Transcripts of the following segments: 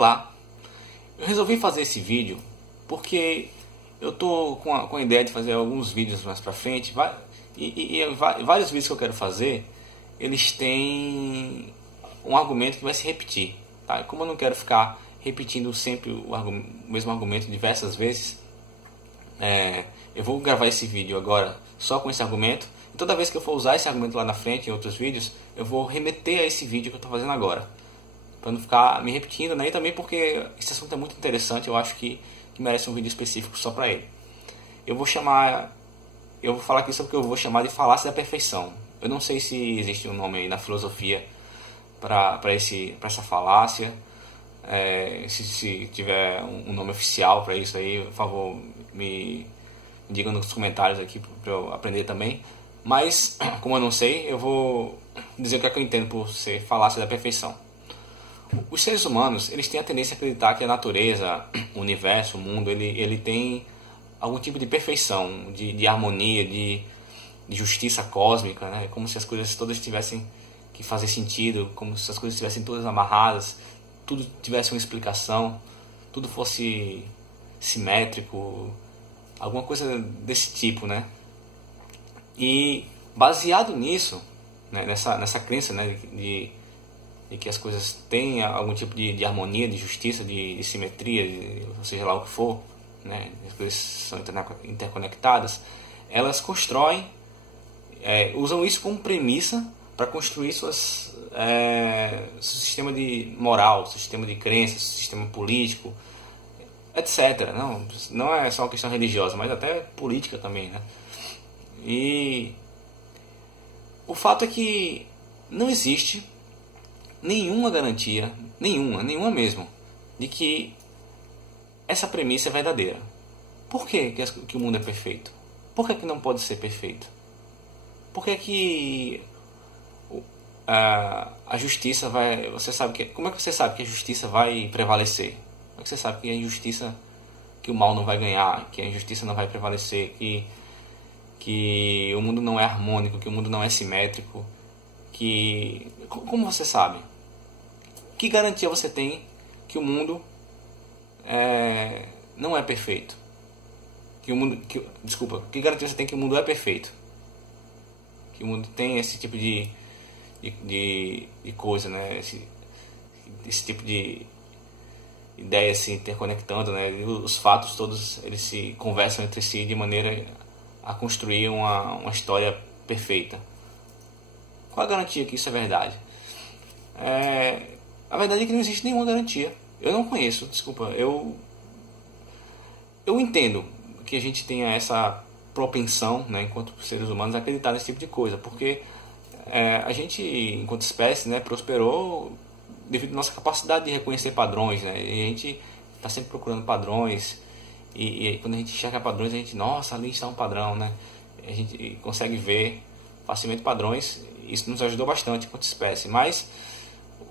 Olá, eu resolvi fazer esse vídeo porque eu tô com a ideia de fazer alguns vídeos mais pra frente vários vídeos que eu quero fazer, eles têm um argumento que vai se repetir, tá? E como eu não quero ficar repetindo sempre o mesmo argumento diversas vezes, eu vou gravar esse vídeo agora só com esse argumento. E toda vez que eu for usar esse argumento lá na frente em outros vídeos, eu vou remeter a esse vídeo que eu estou fazendo agora, para não ficar me repetindo, né? E também porque esse assunto é muito interessante, eu acho que merece um vídeo específico só para ele. Eu vou falar aqui sobre o que eu vou chamar de falácia da perfeição. Eu não sei se existe um nome aí na filosofia para essa falácia. Se tiver um nome oficial para isso aí, por favor, me diga nos comentários aqui para eu aprender também. Mas, como eu não sei, eu vou dizer o que é que eu entendo por ser falácia da perfeição. Os seres humanos, eles têm a tendência a acreditar que a natureza, o universo, o mundo, ele tem algum tipo de perfeição, de harmonia, de justiça cósmica, né? Como se as coisas todas tivessem que fazer sentido, como se as coisas estivessem todas amarradas, tudo tivesse uma explicação, tudo fosse simétrico, alguma coisa desse tipo, né? E baseado nisso, né, nessa crença, né, de que as coisas têm algum tipo de harmonia, de justiça, de simetria, ou seja lá o que for, né, as coisas são interconectadas, elas constroem, usam isso como premissa para construir seu sistema de moral, seu sistema de crenças, seu sistema político, etc. Não é só uma questão religiosa, mas até política também, né? E o fato é que não existe nenhuma garantia, nenhuma mesmo, de que essa premissa é verdadeira. Por que o mundo é perfeito? Por que não pode ser perfeito? Por que a justiça vai... Como é que você sabe que a justiça vai prevalecer? Como é que você sabe que a injustiça, que o mal não vai ganhar, que a injustiça não vai prevalecer, que o mundo não é harmônico, que o mundo não é simétrico, como você sabe? Que garantia você tem que o mundo não é perfeito? Que garantia você tem que o mundo é perfeito? Que o mundo tem esse tipo de coisa, né? Esse tipo de ideia se interconectando, né? Os fatos todos eles se conversam entre si de maneira a construir uma história perfeita. Qual a garantia que isso é verdade? A verdade é que não existe nenhuma garantia. Eu não conheço, desculpa. Eu entendo que a gente tenha essa propensão, né, enquanto seres humanos, a acreditar nesse tipo de coisa, porque a gente, enquanto espécie, né, prosperou devido à nossa capacidade de reconhecer padrões, né? E a gente está sempre procurando padrões. E quando a gente enxerga padrões, a gente, nossa, ali está um padrão, né? A gente consegue ver facilmente padrões. Isso nos ajudou bastante enquanto espécie. Mas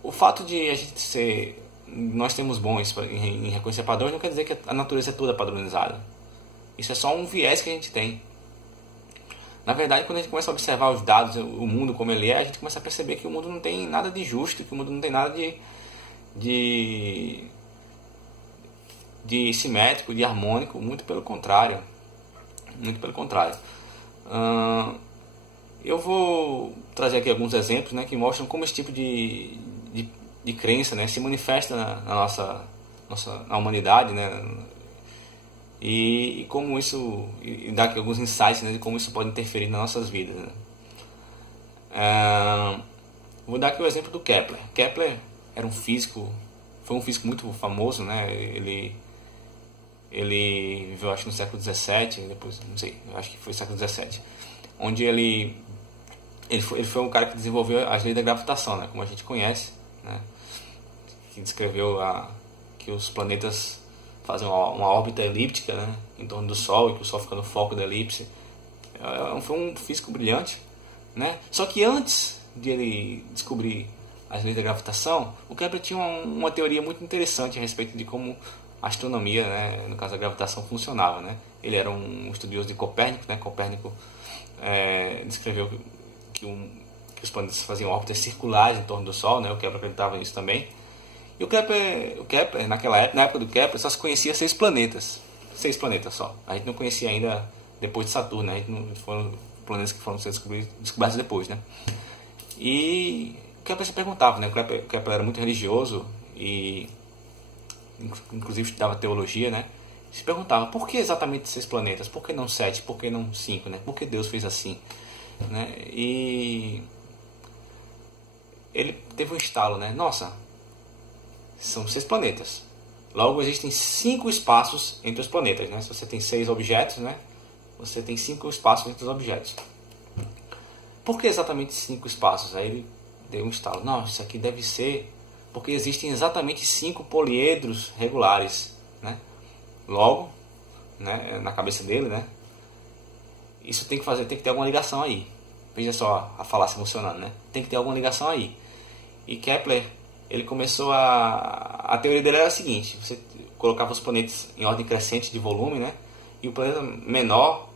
o fato de a gente nós temos bons em reconhecer padrões não quer dizer que a natureza é toda padronizada. Isso é só um viés que a gente tem. Na verdade, quando a gente começa a observar os dados, o mundo como ele é, a gente começa a perceber que o mundo não tem nada de justo, que o mundo não tem nada de simétrico, de harmônico, muito pelo contrário. Muito pelo contrário. Eu vou trazer aqui alguns exemplos, né, que mostram como esse tipo de crença, né, se manifesta na humanidade, né, e como isso, e dar aqui alguns insights, né, de como isso pode interferir nas nossas vidas, né. Vou dar aqui o exemplo do Kepler. Kepler era foi um físico muito famoso, né, ele viveu, acho que no século XVII, depois, não sei, acho que foi século XVII, onde ele foi um cara que desenvolveu as leis da gravitação, né, como a gente conhece, né, que descreveu que os planetas fazem uma órbita elíptica, né, em torno do Sol, e que o Sol fica no foco da elipse. Foi um físico brilhante, né? Só que antes de ele descobrir as leis da gravitação, o Kepler tinha uma teoria muito interessante a respeito de como a astronomia, né, no caso a gravitação, funcionava, né? Ele era um estudioso de Copérnico, né? Copérnico descreveu que os planetas faziam órbitas circulares em torno do Sol, né? O Kepler acreditava nisso também. E o Kepler na época do Kepler, só se conhecia 6 planetas. 6 planetas só. A gente não conhecia ainda depois de Saturno, né? A gente não, foram planetas que foram ser descobertos depois, né? E o Kepler se perguntava, né? O Kepler era muito religioso e inclusive estudava teologia, né? Se perguntava por que exatamente 6 planetas, por que não 7, por que não 5, né? Por que Deus fez assim, né? E ele teve um estalo, né? Nossa, são 6 planetas. Logo existem 5 espaços entre os planetas, né? Se você tem 6 objetos, né? Você tem 5 espaços entre os objetos. Por que exatamente 5 espaços? Aí ele deu um estalo. Não, isso aqui deve ser porque existem exatamente 5 poliedros regulares, né? Logo, né, na cabeça dele, né? Isso tem que ter alguma ligação aí. Veja só a falácia funcionando, né? Tem que ter alguma ligação aí. E Kepler, ele começou a teoria dele era a seguinte: você colocava os planetas em ordem crescente de volume, né? E o planeta menor,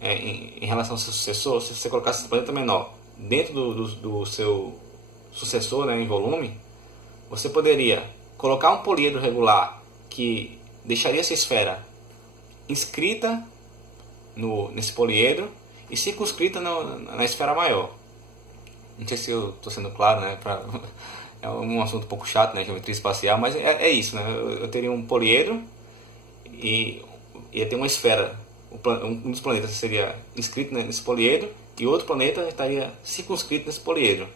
em relação ao seu sucessor, se você colocasse o planeta menor dentro do seu sucessor, né, em volume, você poderia colocar um poliedro regular que deixaria essa esfera inscrita nesse poliedro e circunscrita na esfera maior. Não sei se eu estou sendo claro, né? É um assunto um pouco chato, né? Geometria espacial, mas é isso, né? Eu teria um poliedro e ia ter uma esfera. Um dos planetas seria inscrito nesse poliedro e outro planeta estaria circunscrito nesse poliedro.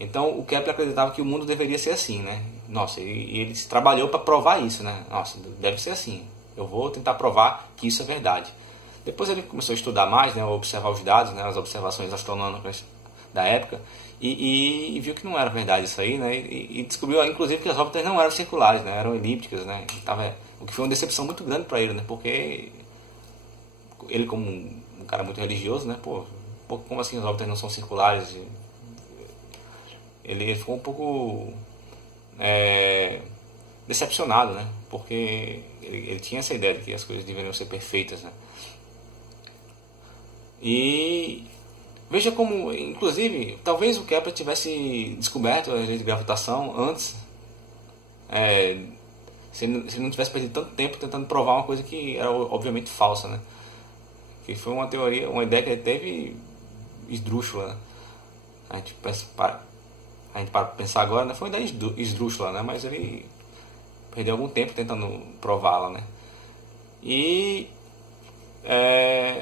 Então o Kepler acreditava que o mundo deveria ser assim, né? Nossa, e ele trabalhou para provar isso, né? Nossa, deve ser assim. Eu vou tentar provar que isso é verdade. Depois ele começou a estudar mais, né? Observar os dados, né? As observações astronômicas da época e viu que não era verdade isso aí, né? E descobriu, inclusive, que as órbitas não eram circulares, né? Eram elípticas, né? O que foi uma decepção muito grande para ele, né? Porque ele, como um cara muito religioso, né? Pô, como assim as órbitas não são circulares? Ele ficou um pouco decepcionado, né? Porque ele tinha essa ideia de que as coisas deveriam ser perfeitas, né? E veja como, inclusive, talvez o Kepler tivesse descoberto a lei de gravitação antes, se ele não tivesse perdido tanto tempo tentando provar uma coisa que era obviamente falsa, né? Que foi uma teoria, uma ideia que ele teve esdrúxula, né? A gente para para pensar agora, né? Foi uma ideia esdrúxula, né? Mas ele perdeu algum tempo tentando prová-la, né? E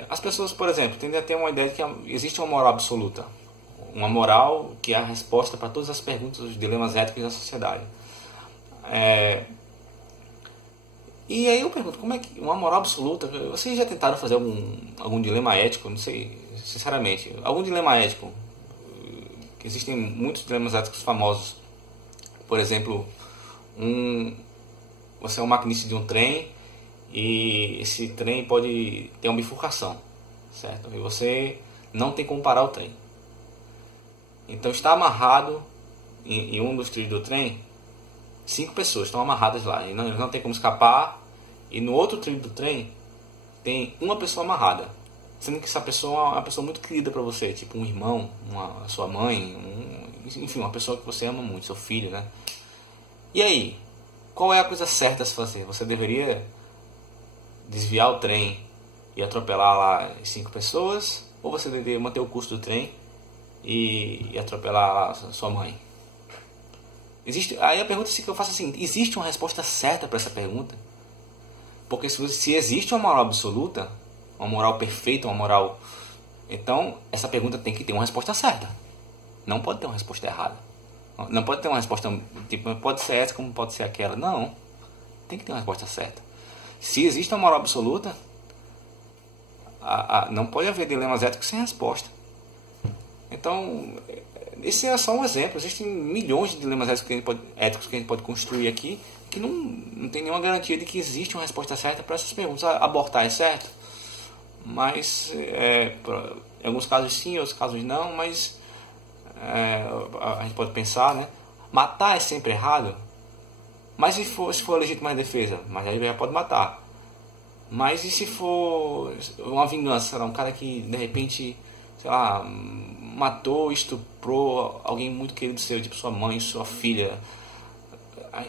as pessoas, por exemplo, tendem a ter uma ideia de que existe uma moral absoluta, uma moral que é a resposta para todas as perguntas, os dilemas éticos da sociedade. E aí eu pergunto, como é que uma moral absoluta? Vocês já tentaram fazer algum dilema ético? Não sei, sinceramente, algum dilema ético? Que existem muitos dilemas éticos famosos. Por exemplo, você é um maquinista de um trem e esse trem pode ter uma bifurcação, certo? E você não tem como parar o trem. Então está amarrado em um dos trilhos do trem, 5 pessoas estão amarradas lá e não tem como escapar. E no outro trilho do trem tem uma pessoa amarrada, sendo que essa pessoa é uma pessoa muito querida para você, tipo um irmão, a sua mãe, enfim, uma pessoa que você ama muito, seu filho, né? E aí, qual é a coisa certa a se fazer? Você deveria desviar o trem e atropelar lá 5 pessoas, ou você deveria manter o curso do trem e atropelar lá sua mãe? Aí a pergunta que eu faço assim: existe uma resposta certa para essa pergunta? Porque se existe uma moral absoluta, uma moral perfeita, uma moral, então essa pergunta tem que ter uma resposta certa. Não pode ter uma resposta errada. Não pode ter uma resposta tipo, pode ser essa como pode ser aquela. Não, tem que ter uma resposta certa. Se existe uma moral absoluta, não pode haver dilemas éticos sem resposta. Então, esse é só um exemplo. Existem milhões de dilemas éticos que a gente pode construir aqui, que não tem nenhuma garantia de que existe uma resposta certa para essas perguntas. Abortar é certo, mas em alguns casos sim, em outros casos não, mas a gente pode pensar, né? Matar é sempre errado, mas se for legítima defesa, mas aí já pode matar. Mas e se for uma vingança, um cara que de repente, sei lá, matou, estuprou alguém muito querido seu, tipo sua mãe, sua filha,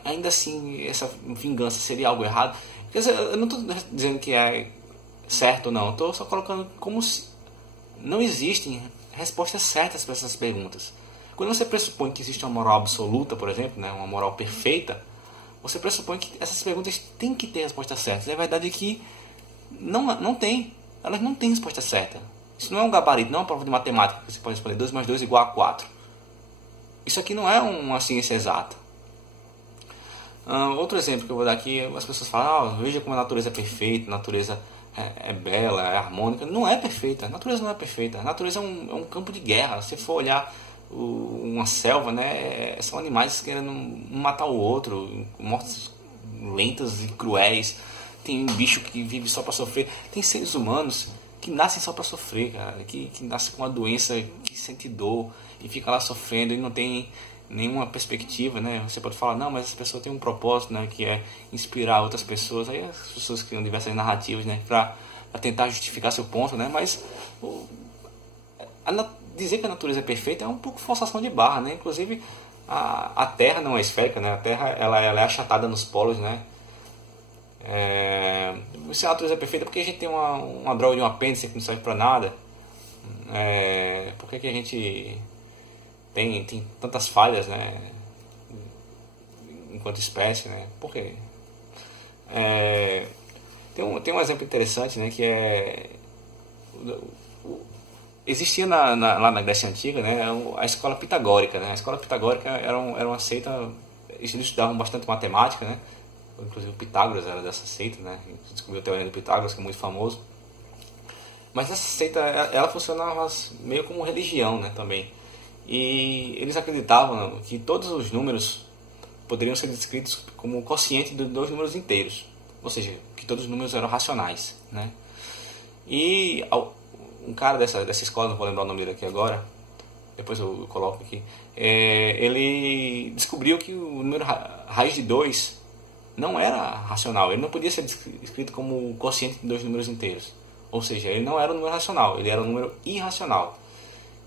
ainda assim essa vingança seria algo errado. Quer dizer, eu não estou dizendo que é certo ou não, estou só colocando como se não existem respostas certas para essas perguntas. Quando você pressupõe que existe uma moral absoluta, por exemplo, né, uma moral perfeita, você pressupõe que essas perguntas têm que ter respostas certas. E a verdade é que não tem. Elas não têm resposta certa. Isso não é um gabarito, não é uma prova de matemática que você pode responder 2 mais 2 igual a 4. Isso aqui não é uma ciência exata. Outro exemplo que eu vou dar aqui, as pessoas falam, veja como a natureza é perfeita, a natureza é bela, é harmônica. Não é perfeita, a natureza não é perfeita. A natureza é um campo de guerra. Se você for olhar uma selva, né, são animais querendo um matar o outro, mortes lentas e cruéis. Tem um bicho que vive só para sofrer. Tem seres humanos que nascem só para sofrer, cara, que nascem com uma doença, que sente dor e fica lá sofrendo e não tem nenhuma perspectiva, né? Você pode falar, não, mas essa pessoa tem um propósito, né, que é inspirar outras pessoas. Aí as pessoas criam diversas narrativas, né, para tentar justificar seu ponto, né? Mas dizer que a natureza é perfeita é um pouco forçação de barra, né? Inclusive a Terra não é esférica, né? A Terra ela é achatada nos polos, né? Se a natureza é perfeita, por que a gente tem uma droga de um apêndice que não serve para nada? Por que a gente tem tantas falhas, né, enquanto espécie, né? Por quê? Tem um exemplo interessante, né, que existia lá na Grécia Antiga, né, a escola pitagórica, né? A escola pitagórica era uma seita, eles estudavam bastante matemática, né? Inclusive o Pitágoras era dessa seita, né? A gente descobriu o teorema do Pitágoras, que é muito famoso. Mas essa seita, ela funcionava meio como religião, né, também. E eles acreditavam que todos os números poderiam ser descritos como quociente de 2 números inteiros. Ou seja, que todos os números eram racionais, né? E um cara dessa escola, não vou lembrar o nome dele aqui agora, depois eu coloco aqui, ele descobriu que o número raiz de 2 não era racional, ele não podia ser descrito como quociente de 2 números inteiros. Ou seja, ele não era um número racional, ele era um número irracional.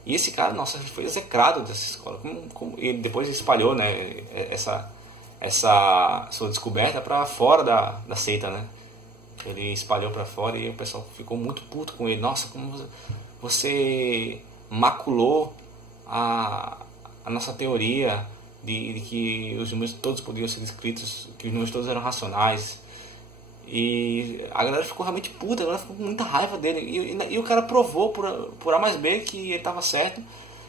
E esse cara, nossa, ele foi execrado dessa escola. Ele depois espalhou, né, essa sua descoberta para fora da seita, né? Ele espalhou para fora e o pessoal ficou muito puto com ele. Nossa, como você maculou a nossa teoria de que os números todos podiam ser descritos, que os números todos eram racionais. E a galera ficou realmente puta, a galera ficou com muita raiva dele. E o cara provou por A mais B que ele estava certo.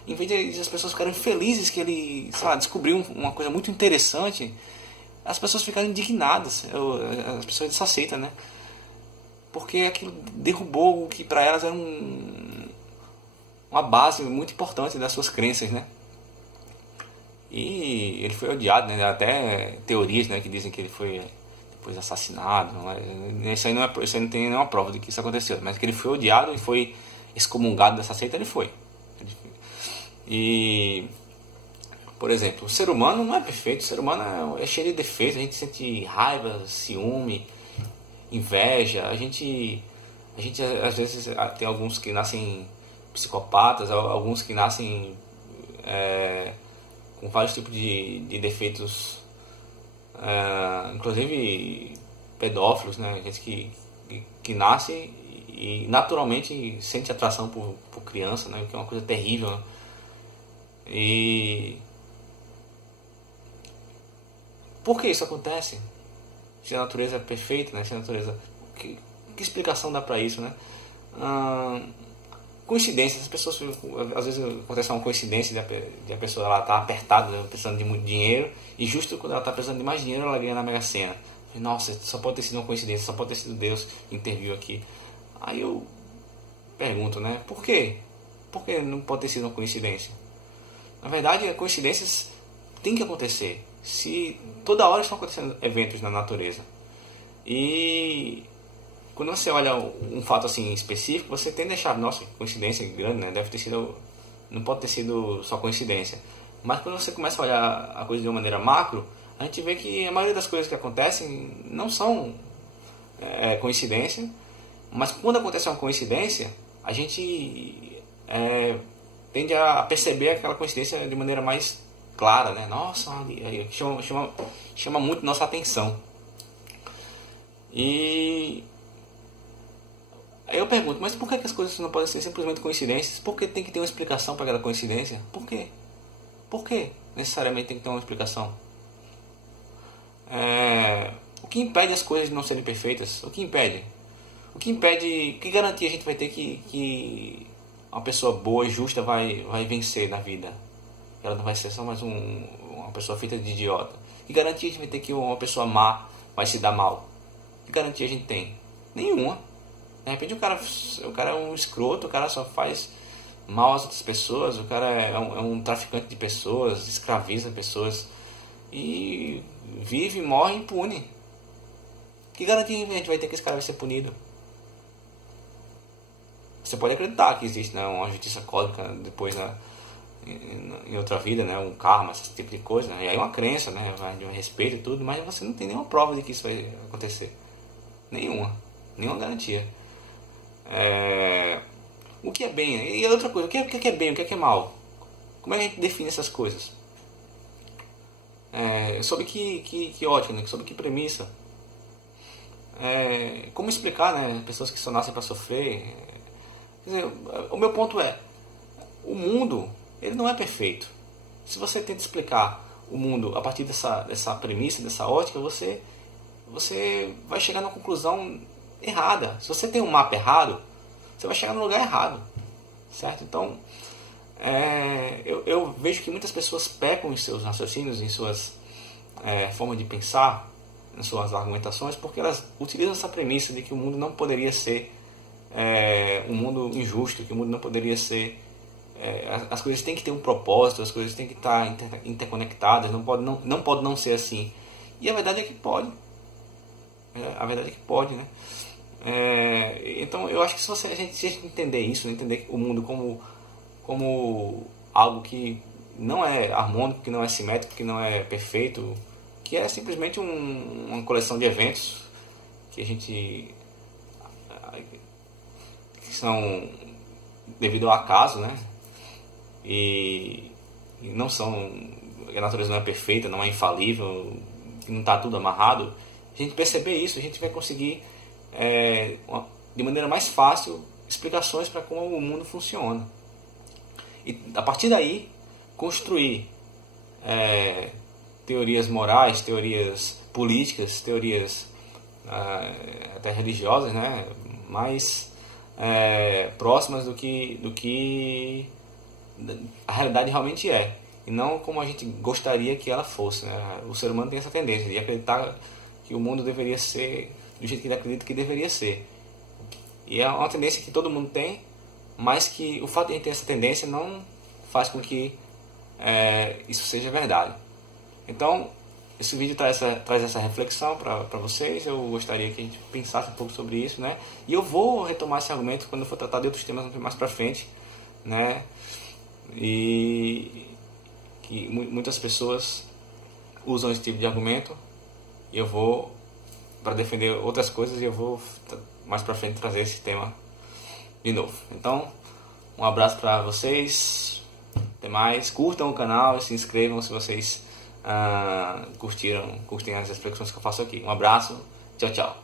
Em vez de as pessoas ficarem felizes que ele, sei lá, descobriu uma coisa muito interessante, as pessoas ficaram indignadas, as pessoas dessa seita, né? Porque aquilo derrubou o que para elas era uma base muito importante das suas crenças, né? E ele foi odiado, né? Até teorias, né, que dizem que ele foi depois assassinado. Isso aí não tem nenhuma prova de que isso aconteceu, mas que ele foi odiado e foi excomungado dessa seita, ele foi. E, por exemplo, o ser humano não é perfeito, o ser humano é cheio de defeitos, a gente sente raiva, ciúme, inveja, a gente às vezes tem alguns que nascem psicopatas, alguns que nascem com vários tipos de defeitos, inclusive pedófilos, né? Gente que nasce e naturalmente sente atração por criança, né? Que é uma coisa terrível, né? E por que isso acontece? Se a natureza é perfeita, né? Se a natureza, que explicação dá para isso, né? Coincidências, as pessoas, às vezes acontece uma coincidência de a pessoa ela tá apertada, precisando de muito dinheiro, e justo quando ela está precisando de mais dinheiro ela ganha na Mega Sena. Nossa, só pode ter sido uma coincidência, só pode ter sido Deus que interviu aqui. Aí eu pergunto, né? Por quê? Por que não pode ter sido uma coincidência? Na verdade, coincidências têm que acontecer. Se toda hora estão acontecendo eventos na natureza. E quando você olha um fato assim específico, você tende a achar, nossa, coincidência grande, né? Deve ter sido, não pode ter sido só coincidência. Mas quando você começa a olhar a coisa de uma maneira macro, a gente vê que a maioria das coisas que acontecem não são coincidência. Mas quando acontece uma coincidência, a gente tende a perceber aquela coincidência de maneira mais clara, né? Nossa, aí chama muito nossa atenção. E aí eu pergunto, mas por que as coisas não podem ser simplesmente coincidências? Por que tem que ter uma explicação para cada coincidência? Por quê? Por que necessariamente tem que ter uma explicação? O que impede as coisas de não serem perfeitas? O que impede? O que impede? Que garantia a gente vai ter que uma pessoa boa e justa vai vencer na vida? Ela não vai ser só mais uma pessoa feita de idiota. Que garantia a gente vai ter que uma pessoa má vai se dar mal? Que garantia a gente tem? Nenhuma. De repente o cara é um escroto, o cara só faz mal às outras pessoas, o cara é um traficante de pessoas, escraviza pessoas e vive e morre impune. Que garantia a gente vai ter que esse cara vai ser punido? Você pode acreditar que existe, né, uma justiça cósmica depois, né, em outra vida, né, um karma, esse tipo de coisa, né? E aí é uma crença, né, vai de um respeito e tudo, mas você não tem nenhuma prova de que isso vai acontecer. Nenhuma garantia. O que é bem? E outra coisa, o que é bem, o que é mal? Como é que a gente define essas coisas? Sobre que ótica, né? Sobre que premissa? Como explicar, né? Pessoas que só nascem para sofrer. Quer dizer, o meu ponto é, o mundo, ele não é perfeito. Se você tenta explicar o mundo a partir dessa premissa, dessa ótica, você vai chegar numa conclusão errada. Se você tem um mapa errado, você vai chegar no lugar errado, certo? Então, eu vejo que muitas pessoas pecam em seus raciocínios, em suas formas de pensar, em suas argumentações, porque elas utilizam essa premissa de que o mundo não poderia ser um mundo injusto, que o mundo não poderia ser... as coisas têm que ter um propósito, as coisas têm que estar interconectadas, não pode não ser assim. E a verdade é que pode. A verdade é que pode, né? Então eu acho que se a gente entender isso, entender o mundo como algo que não é harmônico, que não é simétrico, que não é perfeito, que é simplesmente uma coleção de eventos que são devido ao acaso, né? E não são, a natureza não é perfeita, não é infalível, não está tudo amarrado. A gente perceber isso, a gente vai conseguir de maneira mais fácil explicações para como o mundo funciona, e a partir daí construir teorias morais, teorias políticas, teorias até religiosas, né, mais próximas do que a realidade realmente é, e não como a gente gostaria que ela fosse, né? O ser humano tem essa tendência de acreditar que o mundo deveria ser do jeito que ele acredita que deveria ser. E é uma tendência que todo mundo tem, mas que o fato de a gente ter essa tendência não faz com que isso seja verdade. Então, esse vídeo traz essa reflexão para vocês. Eu gostaria que a gente pensasse um pouco sobre isso, né? E eu vou retomar esse argumento quando eu for tratar de outros temas mais para frente, né? E que muitas pessoas usam esse tipo de argumento, e eu vou, para defender outras coisas, e eu vou mais para frente trazer esse tema de novo. Então, um abraço para vocês, até mais, curtam o canal e se inscrevam se vocês curtem as reflexões que eu faço aqui. Um abraço, tchau, tchau.